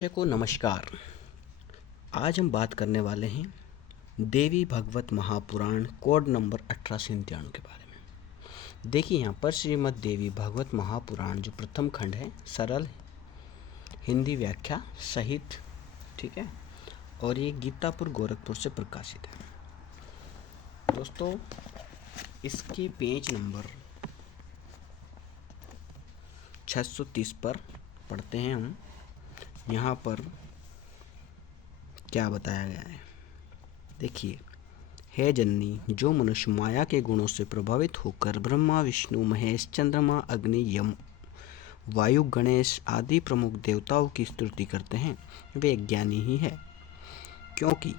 को नमस्कार। आज हम बात करने वाले हैं देवी भागवत महापुराण कोड नंबर 1897 के बारे में। देखिए यहाँ पर श्रीमद् देवी भागवत महापुराण जो प्रथम खंड है, सरल हिंदी व्याख्या सहित, ठीक है, और ये गीतापुर गोरखपुर से प्रकाशित है। दोस्तों इसके पेज नंबर 630 पर पढ़ते हैं हम। यहाँ पर क्या बताया गया है, देखिए। हे जननी, जो मनुष्य माया के गुणों से प्रभावित होकर ब्रह्मा विष्णु महेश चंद्रमा अग्नि यम वायु गणेश आदि प्रमुख देवताओं की स्तुति करते हैं, वे ज्ञानी ही है। क्योंकि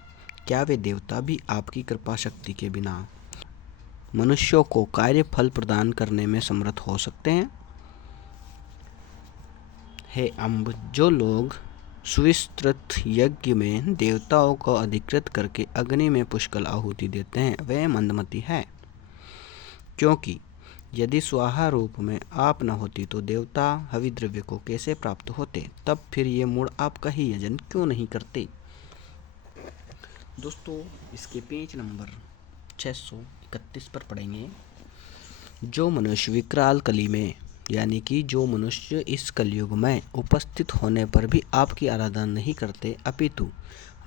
क्या वे देवता भी आपकी कृपा शक्ति के बिना मनुष्यों को कार्य फल प्रदान करने में समर्थ हो सकते हैं? हे अम्ब, जो लोग सुविस्तृत यज्ञ में देवताओं को अधिकृत करके अग्नि में पुष्कल आहुति देते हैं, वे मंदमती है। क्योंकि यदि स्वाहा रूप में आप न होती तो देवता हविद्रव्य को कैसे प्राप्त होते? तब फिर ये मूढ़ आपका ही यजन क्यों नहीं करते? दोस्तों इसके पेज नंबर 631 पर पढ़ेंगे। जो मनुष्य विकराल कली में, यानी कि जो मनुष्य इस कलयुग में उपस्थित होने पर भी आपकी आराधना नहीं करते, अपितु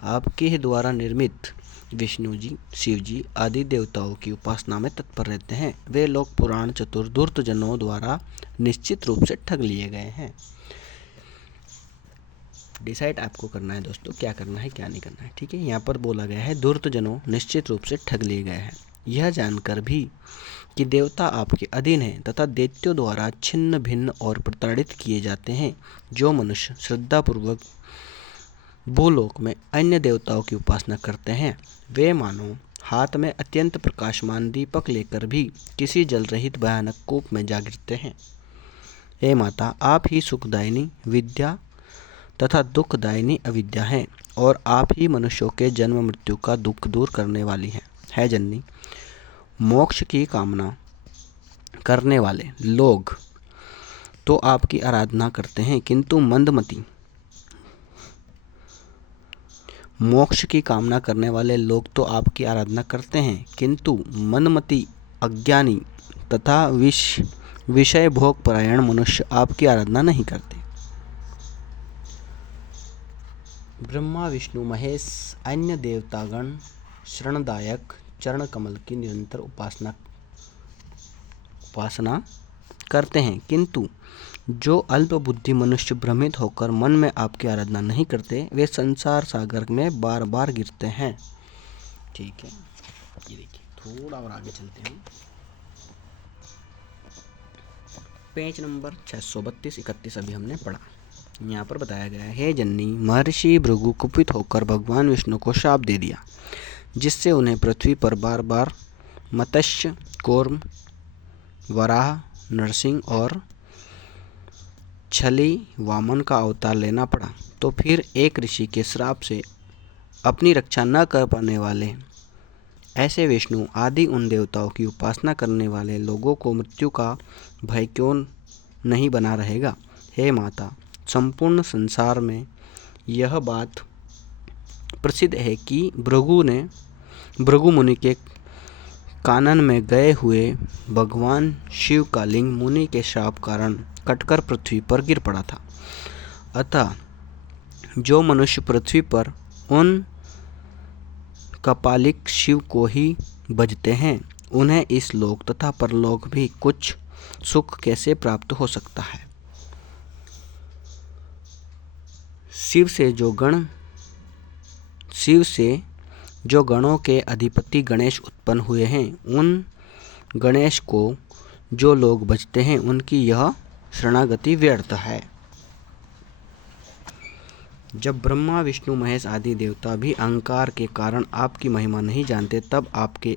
आपके ही द्वारा निर्मित विष्णु जी, शिव जी आदि देवताओं की उपासना में तत्पर रहते हैं, वे लोग पुराण चतुर धूर्त जनों द्वारा निश्चित रूप से ठग लिए गए हैं। डिसाइड आपको करना है दोस्तों, क्या करना है क्या नहीं करना है, ठीक है। यहाँ पर बोला गया है धूर्त जनों निश्चित रूप से ठग लिए गए हैं। यह जानकर भी कि देवता आपके अधीन हैं तथा दैत्यों द्वारा छिन्न भिन्न और प्रताड़ित किए जाते हैं, जो मनुष्य श्रद्धापूर्वक भूलोक में अन्य देवताओं की उपासना करते हैं, वे मानो हाथ में अत्यंत प्रकाशमान दीपक लेकर भी किसी जल रहित भयानक कूप में जा गिरते हैं। हे माता, आप ही सुखदायिनी विद्या तथा दुखदायिनी अविद्या हैं, और आप ही मनुष्यों के जन्म मृत्यु का दुख दूर करने वाली हैं। है जननी, मोक्ष की कामना करने वाले लोग तो आपकी आराधना करते हैं, किंतु मंदमती मोक्ष की कामना करने वाले लोग तो आपकी आराधना करते हैं, किंतु मंदमती अज्ञानी तथा विषय भोग परायण मनुष्य आपकी आराधना नहीं करते। ब्रह्मा विष्णु महेश अन्य देवतागण शरणदायक चरण कमल की निरंतर उपासना करते हैं, किंतु जो अल्प बुद्धि मनुष्य भ्रमित होकर मन में आपकी आराधना नहीं करते, वे संसार सागर में बार बार गिरते हैं। ठीक है, ये देखिए, थोड़ा और आगे चलते हैं। पेज नंबर 632-31 अभी हमने पढ़ा। यहाँ पर बताया गया है, हे जननी, महर्षि भृगु कुपित होकर भगवान विष्णु को शाप दे दिया, जिससे उन्हें पृथ्वी पर बार बार मत्स्य कूर्म वराह नरसिंह और छली वामन का अवतार लेना पड़ा। तो फिर एक ऋषि के श्राप से अपनी रक्षा न कर पाने वाले ऐसे विष्णु आदि उन देवताओं की उपासना करने वाले लोगों को मृत्यु का भय क्यों नहीं बना रहेगा? हे माता, संपूर्ण संसार में यह बात प्रसिद्ध है कि भृगु मुनि के कानन में गए हुए भगवान शिव का लिंग मुनि के शाप कारण कटकर पृथ्वी पर गिर पड़ा था। अतः जो मनुष्य पृथ्वी पर उन कपालिक शिव को ही भजते हैं, उन्हें इस लोक तथा परलोक भी कुछ सुख कैसे प्राप्त हो सकता है? शिव से जो गणों के अधिपति गणेश उत्पन्न हुए हैं, उन गणेश को जो लोग भजते हैं, उनकी यह शरणागति व्यर्थ है। जब ब्रह्मा विष्णु महेश आदि देवता भी अहंकार के कारण आपकी महिमा नहीं जानते, तब आपके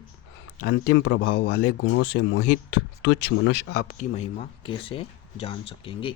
अंतिम प्रभाव वाले गुणों से मोहित तुच्छ मनुष्य आपकी महिमा कैसे जान सकेंगे?